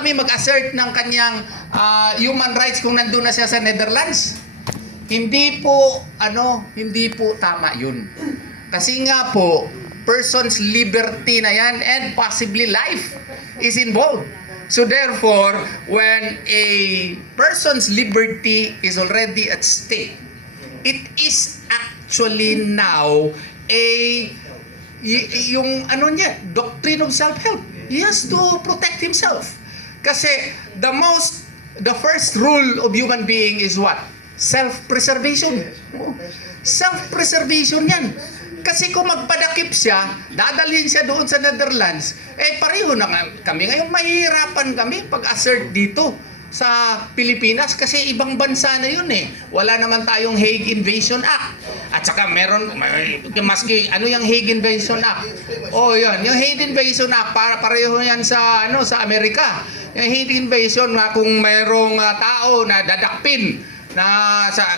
kami mag-assert ng kanyang human rights kung nandun na siya sa Netherlands? Hindi po tama yun. Kasi nga po, person's liberty na yan and possibly life is involved. So therefore, when a person's liberty is already at stake, it is actually now doctrine of self-help. He has to protect himself. Kasi the first rule of human being is what? Self-preservation. Self-preservation yan. Kasi kung magpadakip siya, dadalhin siya doon sa Netherlands, pareho na kami. Ngayon, mahihirapan kami pag-assert dito sa Pilipinas kasi ibang bansa na yun eh. Wala naman tayong Hague Invasion Act. At saka maski yung Hague Invasion Act? Oh, yun. Yung Hague Invasion Act, pareho yan sa Amerika. Yung Hague Invasion, kung mayroong tao na dadakpin,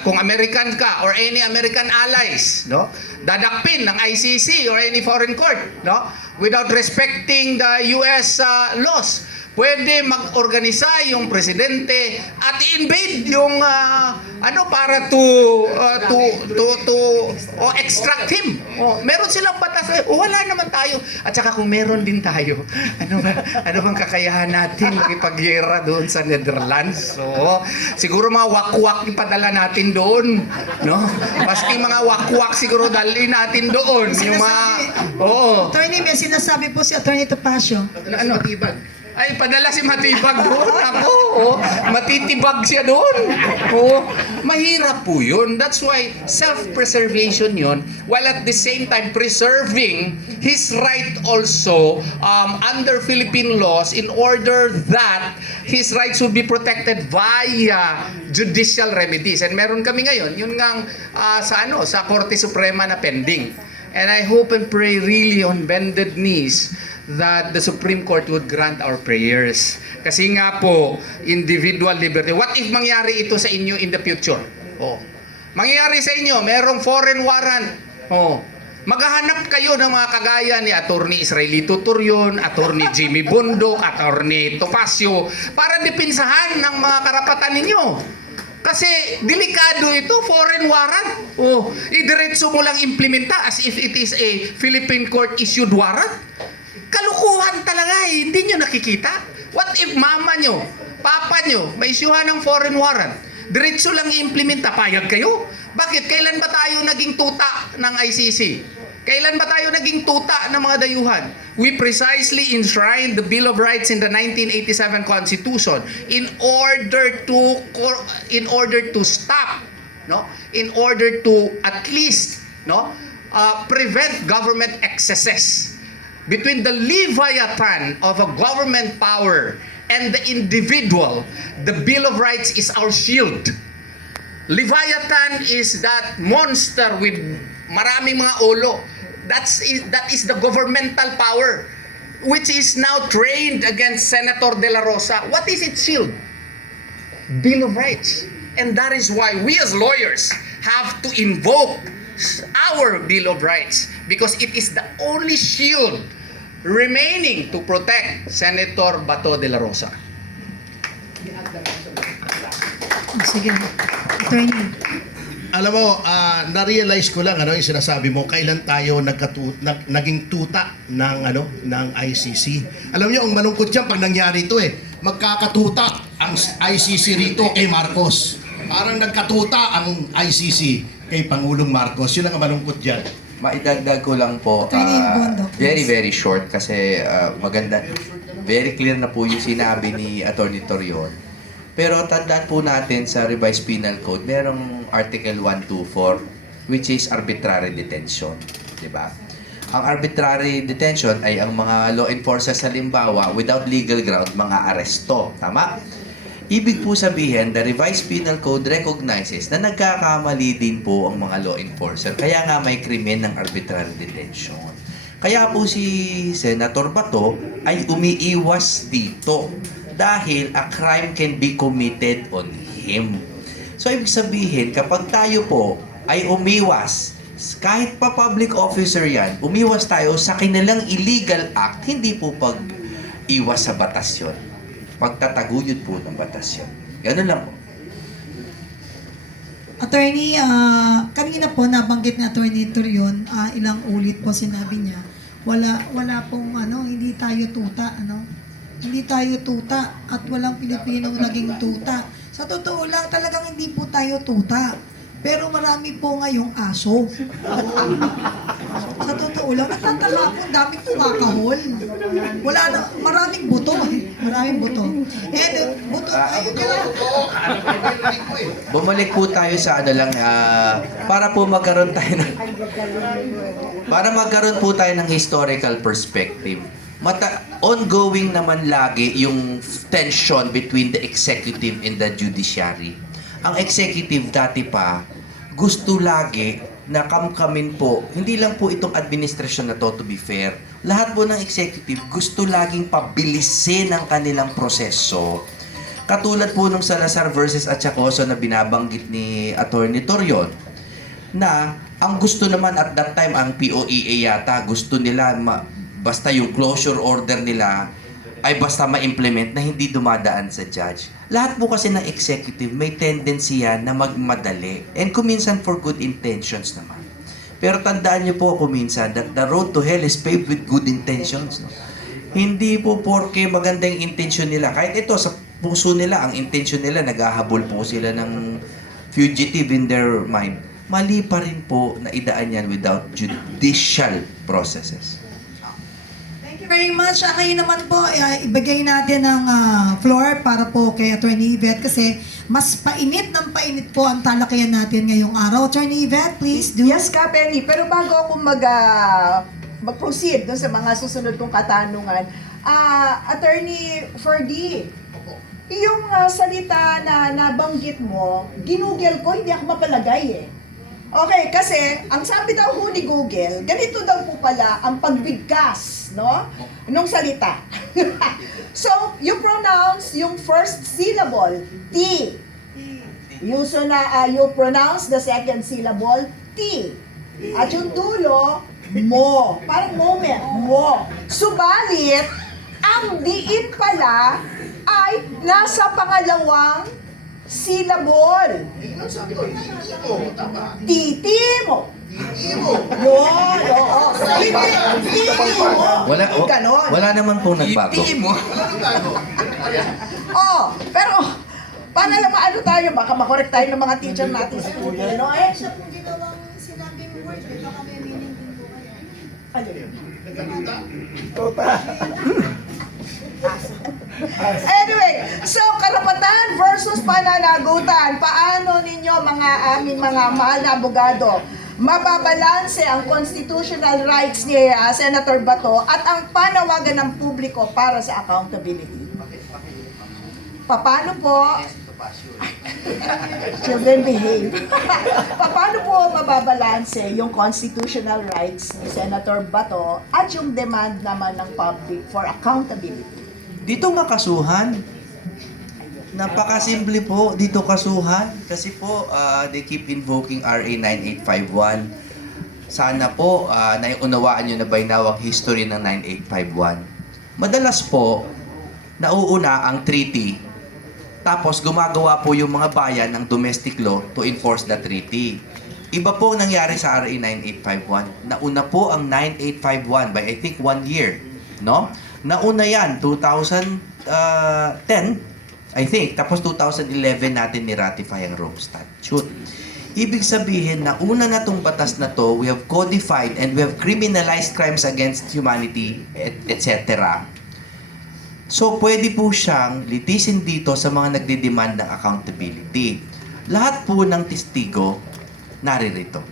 kung American ka or any American allies, no, dadakpin ng ICC or any foreign court, no, without respecting the US laws, pwede mag-organisa yung presidente at invade yung para to extract him. Meron silang batas. Wala naman tayo. At saka kung meron din tayo, ano bang kakayahan natin makipagyera doon sa Netherlands? So, siguro mga wakwak ipadala natin doon, no? Maski mga wakwak siguro dalhin natin doon. Yung mga Attorney, may sinasabi po si Attorney Topacio. ano? Ay, padala si Matibag doon. Ako, matitibag siya doon. Mahirap po yun. That's why self-preservation yun, while at the same time preserving his right also under Philippine laws in order that his rights would be protected via judicial remedies. And meron kami ngayon, yun ngang sa Korte Suprema na pending. And I hope and pray really on bended knees that the Supreme Court would grant our prayers. Kasi nga po, individual liberty. What if mangyari ito sa inyo in the future? Mangyari sa inyo, merong foreign warrant. Maghahanap kayo ng mga kagaya ni Attorney Israelito Turion, Attorney Jimmy Bundok, Attorney Topacio, para dipinsahan ng mga karapatan ninyo. Kasi delikado ito, foreign warrant. Idiretso mo lang implementa as if it is a Philippine court-issued warrant. Kalukuhan talaga hindi nyo nakikita. What if mama nyo, papa nyo, may isyuhan ng foreign warrant? Diretso lang i-implementa, payag kayo? Bakit? Kailan ba tayo naging tuta ng ICC? Kailan ba tayo naging tuta ng mga dayuhan? We precisely enshrined the Bill of Rights in the 1987 Constitution in order to stop, no? In order to at least, no, prevent government excesses. Between the leviathan of a government power and the individual, the Bill of Rights is our shield. Leviathan is that monster with maraming mga ulo. That is the governmental power, which is now trained against Senator De La Rosa. What is its shield? Bill of Rights. And that is why we as lawyers have to invoke our Bill of Rights, because it is the only shield remaining to protect Senator Bato de la Rosa. Sige. Attorney. Alam mo, na-realize ko lang yung sinasabi mo, kailan tayo naging tuta ng ICC. Alam niyo, ang malungkot yan pag nangyari ito magkakatuta ang ICC rito kay Marcos. Parang nagkatuta ang ICC kay Pangulong Marcos. Yun ang malungkot dyan. Maidagdag ko lang po, very very short kasi maganda, very clear na po yung sinabi ni Attorney Torion. Pero tandaan po natin sa Revised Penal Code, merong Article 124 which is arbitrary detention, di ba? Ang arbitrary detention ay ang mga law enforcers halimbawa without legal ground, mga aresto, tama? Ibig po sabihin, the Revised Penal Code recognizes na nagkakamali din po ang mga law enforcer. Kaya nga may krimen ng arbitrary detention. Kaya po si Senator Bato ay umiiwas dito dahil a crime can be committed on him. So ibig sabihin, kapag tayo po ay umiwas, kahit pa public officer yan, umiwas tayo sa kanilang illegal act, hindi po pag-iwas sa batas yun. pagtataguyod po ng batas yun. Ganun lang po. Attorney, kanina po nabanggit ni Attorney Torion, ilang ulit po sinabi niya, wala pong hindi tayo tuta, Hindi tayo tuta at walang Pilipinong naging tuta. Sa totoo lang, talagang hindi po tayo tuta. Pero marami po ngayong aso. Sa totoo lang, natatala po, daming kumakahol. Wala na, maraming buto. Maraming buto. And, buto, ayun na lang. Bumalik po tayo sa para po magkaroon tayo ng po tayo ng historical perspective. Ongoing naman lagi yung tension between the executive and the judiciary. Ang executive dati pa, gusto lagi na kamkamin po, hindi lang po itong administrasyon na to be fair. Lahat po ng executive gusto laging pabilisin ang kanilang proseso. Katulad po nung Salazar versus Achacoso na binabanggit ni Attorney Torion, na ang gusto naman at that time, ang POEA yata, gusto nila basta yung closure order nila ay basta ma-implement na hindi dumadaan sa judge. Lahat po kasi ng executive may tendency yan na magmadali. And kuminsan for good intentions naman. Pero tandaan niyo po kuminsan that the road to hell is paved with good intentions. No? Hindi po porke maganda yung intention nila. Kahit ito, sa puso nila, ang intention nila, naghahabol po sila ng fugitive in their mind. Mali pa rin po na idaan yan without judicial processes. Thank you very much. Ngayon naman po, ibigay natin ang floor para po kay Attorney Yvette kasi mas painit ng painit po ang talakayan natin ngayong araw. Attorney Yvette, please do. Yes, ka, Penny. Pero bago ako mag-proceed doon sa mga susunod kong katanungan, Attorney Ferdy, yung salita na nabanggit mo, ginugel ko, hindi ako mapalagay eh. Okay, kasi ang sabi daw ho ni Google, ganito daw po pala ang pagbigkas, no? Nung salita. So, you pronounce yung first syllable, T. You pronounce the second syllable, T. At yung dulo, mo. Parang moment, mo. Subalit, ang diin pala ay nasa pangalawang syllable. Titimo. Yun, oo. Titimo. Ganon. Wala naman po nagbago. Iti mo. Oh, pero para lang maano tayo, baka makorek tayo ng mga teacher natin sa school. No, eh? Siya pong ginawang sinabing word, baka may meaning din po kayo. Ano yun? Anyway, so karapatan versus pananagutan. Paano ninyo aming mga mahal na abogado mababalanse ang constitutional rights ni Senator Bato at ang panawagan ng publiko para sa accountability? Paano po? Children behave. Paano po mababalanse yung constitutional rights ni Senator Bato at yung demand naman ng public for accountability? Dito nga kasuhan. Napakasimple po, dito kasuhan. Kasi po, they keep invoking RA 9851. Sana po, naiunawaan nyo na by now ang history ng 9851. Madalas po, nauuna ang treaty. Tapos gumagawa po yung mga bayan ng domestic law to enforce the treaty. Iba po ang nangyari sa RA 9851. Nauna po ang 9851 by I think 1 year. No? Nauna yan, 2010, I think. Tapos 2011 natin ni-ratify ang Rome Statute. Ibig sabihin na una na tong batas na to, we have codified and we have criminalized crimes against humanity, etc. So, pwede po siyang litisin dito sa mga nagdidemand ng accountability. Lahat po ng testigo, naririto.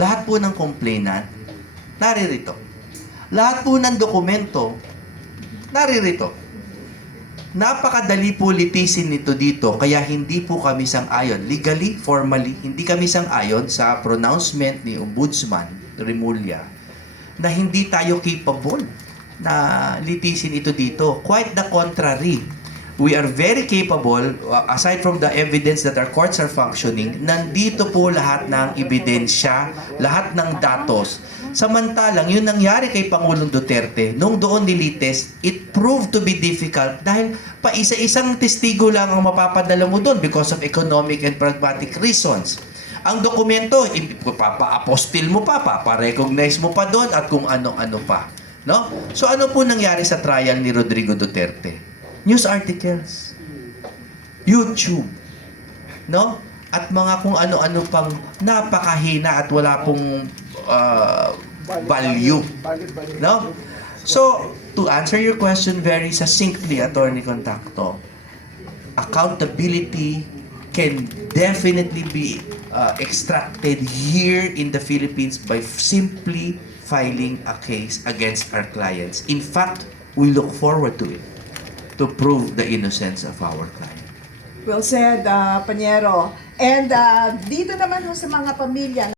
Lahat po ng complainant, naririto. Lahat po ng dokumento, naririto. Napakadali po litisin nito dito, kaya hindi po kami sang-ayon. Legally, formally, hindi kami sang-ayon sa pronouncement ni Ombudsman Remulla na hindi tayo capable na litisin ito dito. Quite the contrary. we are very capable, aside from the evidence that our courts are functioning, nandito po lahat ng ebidensya, lahat ng datos. Samantalang, yun nangyari kay Pangulong Duterte, nung doon nilites, it proved to be difficult dahil pa isa-isang testigo lang ang mapapadala mo doon because of economic and pragmatic reasons. Ang dokumento, papa-apostil mo pa, papa-recognize mo pa doon at kung ano-ano pa. No? So ano po nangyari sa trial ni Rodrigo Duterte? News articles, YouTube, no? At mga kung ano-ano pang napakahina at wala pong value. No? So, to answer your question very succinctly, Attorney Contacto, accountability can definitely be extracted here in the Philippines by simply filing a case against our clients. In fact, we look forward to it to prove the innocence of our client. Well said, Panyero. And dito naman ho sa mga pamilya